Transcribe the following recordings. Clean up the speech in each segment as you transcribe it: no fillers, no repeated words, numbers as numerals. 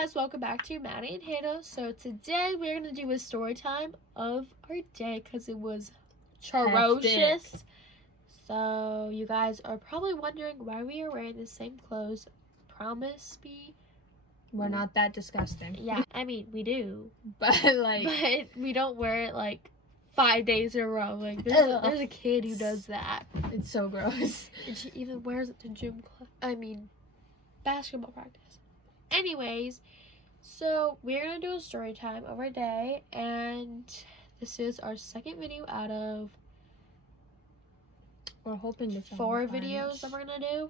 guys, welcome back to Maddie and Hannah. So today we're going to do a story time of our day because it was ferocious. Hectic. So you guys are probably wondering why we are wearing the same clothes. Promise me. We're not that disgusting. Yeah, I mean, we do. But like, But we don't wear it like 5 days in a row. Like there's a kid who does that. it's so gross. And she even wears it to gym class. I mean, basketball practice. Anyways, so we're gonna do a story time of our day, and this is our second video out of We're hoping to film 4 a bunch. videos that we're gonna do.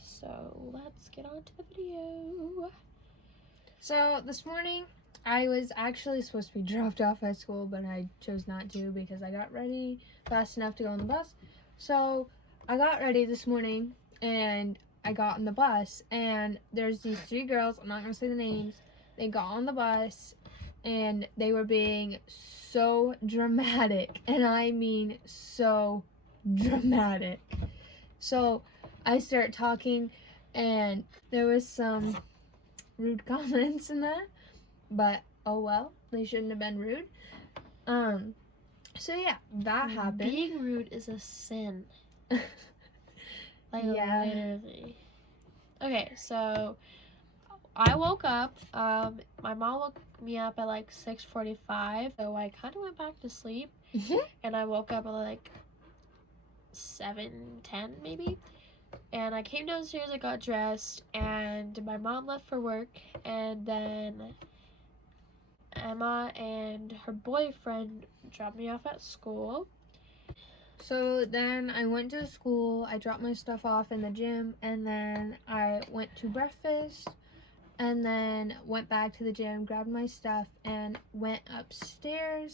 So let's get on to the video. So this morning, I was actually supposed to be dropped off at school, but I chose not to because I got ready fast enough to go on the bus. So I got ready this morning, and I got on the bus, and there's these 3 girls, I'm not going to say the names, they got on the bus, and they were being so dramatic, and I mean so dramatic. So I start talking, and there was some rude comments in that, but oh well, they shouldn't have been rude. So yeah, that happened. Being rude is a sin. Like, Yeah. literally. Okay, so I woke up. My mom woke me up at like 6:45, so I kind of went back to sleep, and I woke up at like 7:10 maybe. And I came downstairs, I got dressed, and my mom left for work, and then Emma and her boyfriend dropped me off at school. So then I went to school, I dropped my stuff off in the gym, and then I went to breakfast, and then went back to the gym, grabbed my stuff, and went upstairs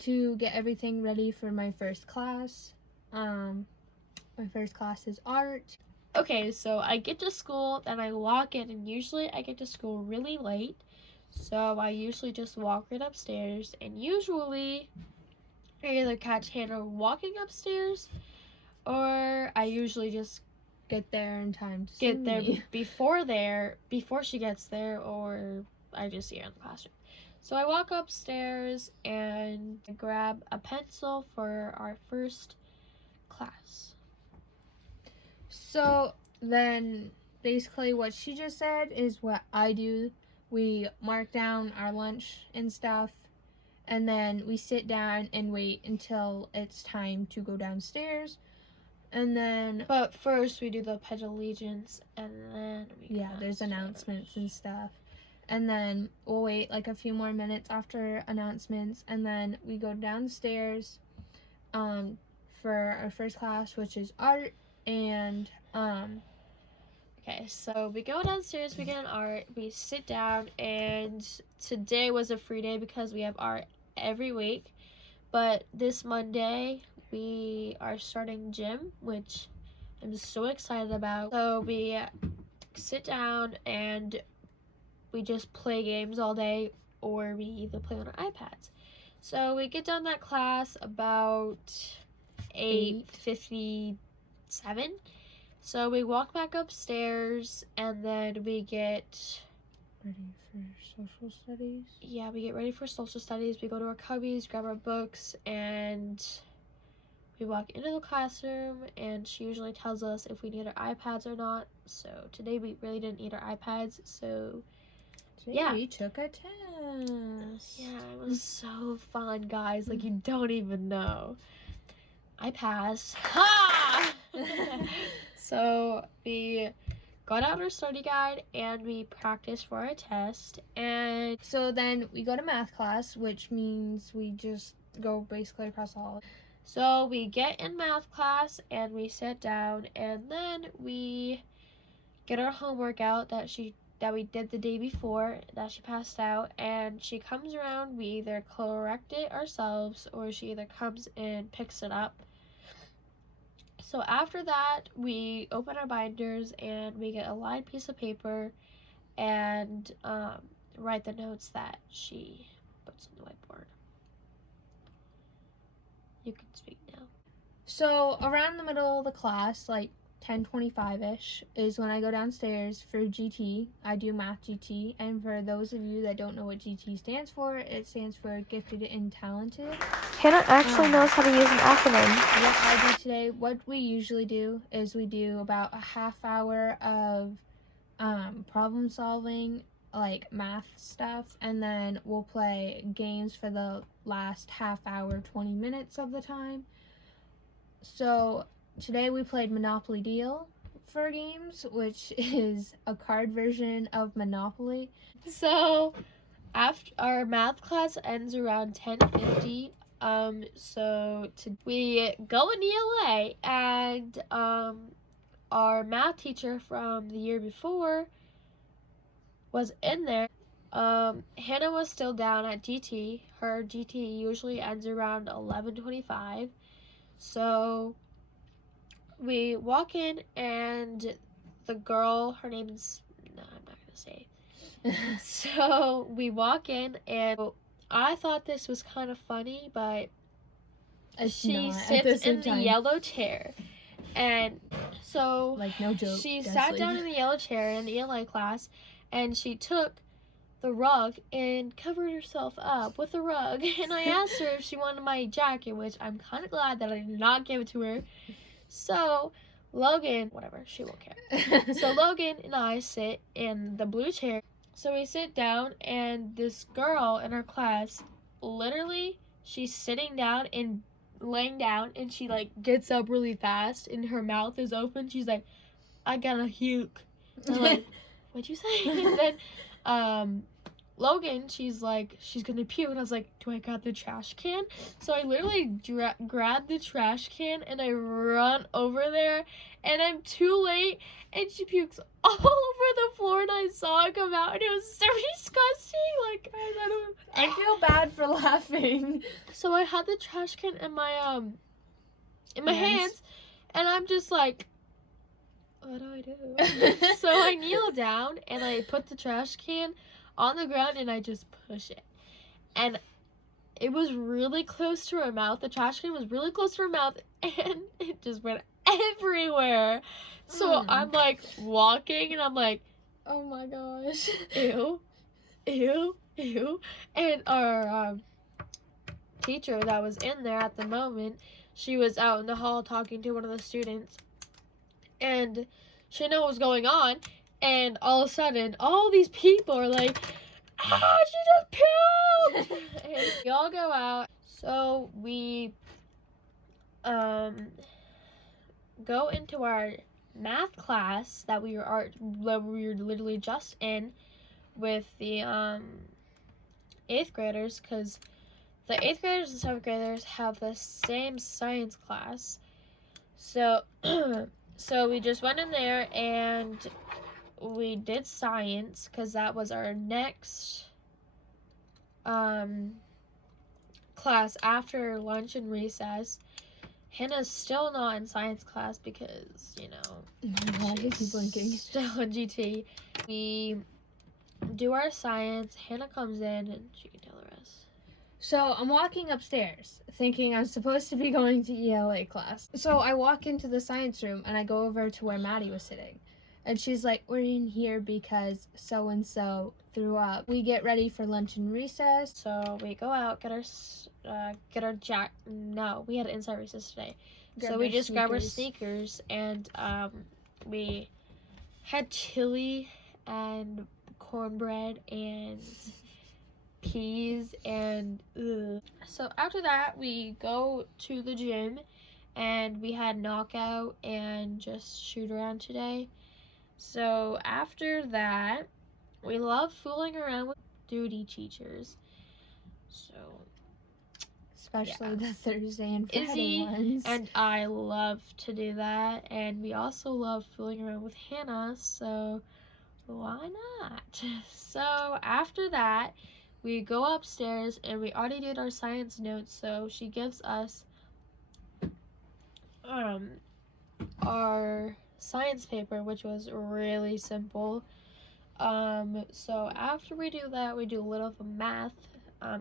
to get everything ready for my first class. My first class is art. Okay, so I get to school, then I walk in, and usually I get to school really late, so I usually just walk right upstairs, and usually I either catch Hannah walking upstairs, or I usually just Get there in time to get see there me. before she gets there, or I just see her in the classroom. So I walk upstairs and grab a pencil for our first class. So then basically what she just said is what I do. We mark down our lunch and stuff, and then we sit down and wait until it's time to go downstairs. And then But first we do the Pledge of Allegiance, and then we go there's downstairs. announcements and stuff. And then we'll wait like a few more minutes after announcements, and then we go downstairs for our first class, which is art. And Okay, so we go downstairs, we get an art, we sit down, and today was a free day because we have art every week. But this Monday, we are starting gym, which I'm so excited about. So we sit down and we just play games all day, or we either play on our iPads. So we get done that class about 8:57. So we walk back upstairs, and then we get ready for social studies. Yeah, we get ready for social studies. We go to our cubbies, grab our books, and we walk into the classroom, and she usually tells us if we need our iPads or not. So today we really didn't need our iPads, so Today yeah. we took a test. Yeah, it was so fun, guys. Like, you don't even know. I passed. Ha! So we got out our study guide and we practiced for our test. And So then we go to math class, which means we just go basically across the hall. so we get in math class and we sit down, and then we get our homework out that we did the day before that she passed out, and she comes around, we either correct it ourselves or she either comes and picks it up. So after that, we open our binders and we get a lined piece of paper and write the notes that she puts on the whiteboard. You can speak now. So around the middle of the class, like 10:25ish is when I go downstairs for GT. I do math GT, and for those of you that don't know what GT stands for, it stands for Gifted and Talented. Hannah actually knows how to use an acronym. What I do today, what we usually do is we do about a half hour of problem solving, like math stuff, and then we'll play games for the last half hour, 20 minutes of the time. So today we played Monopoly Deal for games, which is a card version of Monopoly. So after our math class ends around 10:50, we go in ELA, and our math teacher from the year before was in there. Hannah was still down at GT. Her GT usually ends around 11:25. So we walk in, and the girl, her name's, no, I'm not gonna say. So we walk in, and I thought this was kind of funny, but she sits in the yellow chair. And so Like, no joke. she sat down in the yellow chair in the ELA class, and she took the rug and covered herself up with the rug. And I asked her if she wanted my jacket, which I'm kind of glad that I did not give it to her. So Logan, whatever, she won't care. So Logan and I sit in the blue chair. So we sit down, and this girl in our class, literally, she's sitting down and laying down, and she like gets up really fast, and her mouth is open. She's like, "I gotta puke." And I'm like, "What'd you say?" And then Logan, she's like, she's gonna puke, and I was like, "Do I grab the trash can?" So I literally grab the trash can, and I run over there, and I'm too late, and she pukes all over the floor, and I saw it come out, and it was so disgusting. Like, I feel bad for laughing. So I had the trash can in my hands, and I'm just like, what do I do? So I kneel down, and I put the trash can on the ground, and I just push it. And it was really close to her mouth. The trash can was really close to her mouth, and it just went everywhere. So I'm like walking, and I'm like, oh my gosh, ew, ew, ew. And our teacher that was in there at the moment, she was out in the hall talking to one of the students, and she didn't know what was going on. And all of a sudden, all these people are like, "Ah, she just puked!" And we all go out. So we go into our math class that we were literally just in with the 8th graders, because the 8th graders and 7th graders have the same science class. So so we just went in there, and we did science, because that was our next class after lunch and recess. Hannah's still not in science class because, you know, she's still in GT. We do our science. Hannah comes in, and she can tell the rest. So I'm walking upstairs thinking I'm supposed to be going to ELA class. So I walk into the science room, and I go over to where Maddie was sitting. And she's like, "We're in here because so-and-so threw up." We get ready for lunch and recess. So we go out, get our we had inside recess today. So we just grab our sneakers, and we had chili and cornbread and peas, and so after that we go to the gym, and we had knockout and just shoot around today. So after that, we love fooling around with duty teachers. So especially the Thursday and Friday Izzy ones. and I love to do that, and we also love fooling around with Hannah, so why not? So after that, we go upstairs, and we already did our science notes, so she gives us our science paper, which was really simple. So after we do that, we do a little of math,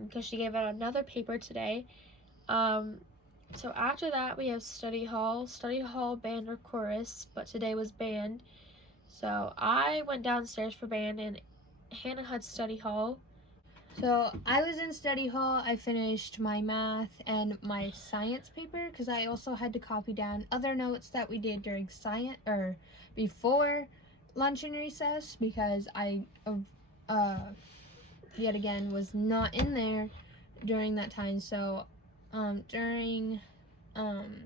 because she gave out another paper today. So after that, we have study hall, band, or chorus, but today was band. So I went downstairs for band, and Hannah had study hall. So I was in study hall. I finished my math and my science paper because I also had to copy down other notes that we did during science or before lunch and recess because I yet again was not in there during that time. So during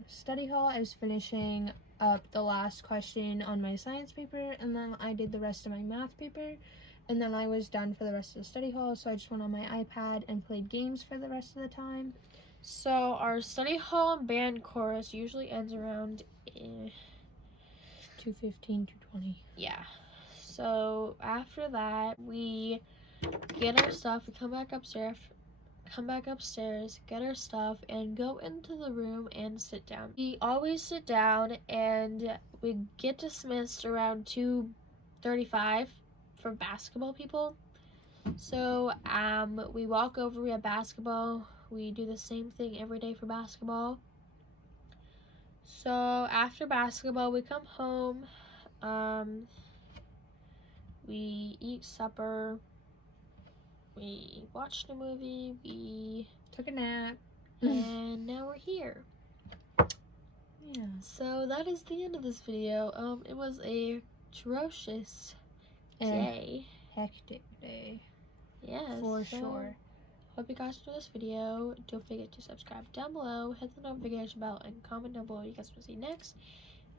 study hall, I was finishing up the last question on my science paper, and then I did the rest of my math paper. And then I was done for the rest of the study hall, so I just went on my iPad and played games for the rest of the time. So our study hall and band chorus usually ends around 2:15 to 20. Yeah. So after that, we get our stuff, we come back upstairs, get our stuff, and go into the room and sit down. We always sit down, and we get dismissed around 2:35 for basketball people. So we walk over, we have basketball. We do the same thing every day for basketball. So after basketball, we come home, we eat supper, we watched a movie, we Took a nap. and now we're here. Yeah. So that is the end of this video. It was a atrocious day. Hectic day. Yes. For so sure. Hope you guys enjoyed this video. Don't forget to subscribe down below, hit the notification bell, and comment down below what you guys want to see next.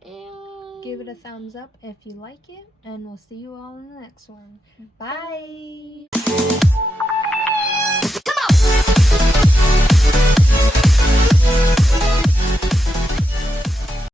And Give it a thumbs up if you like it, and we'll see you all in the next one. Bye. Bye.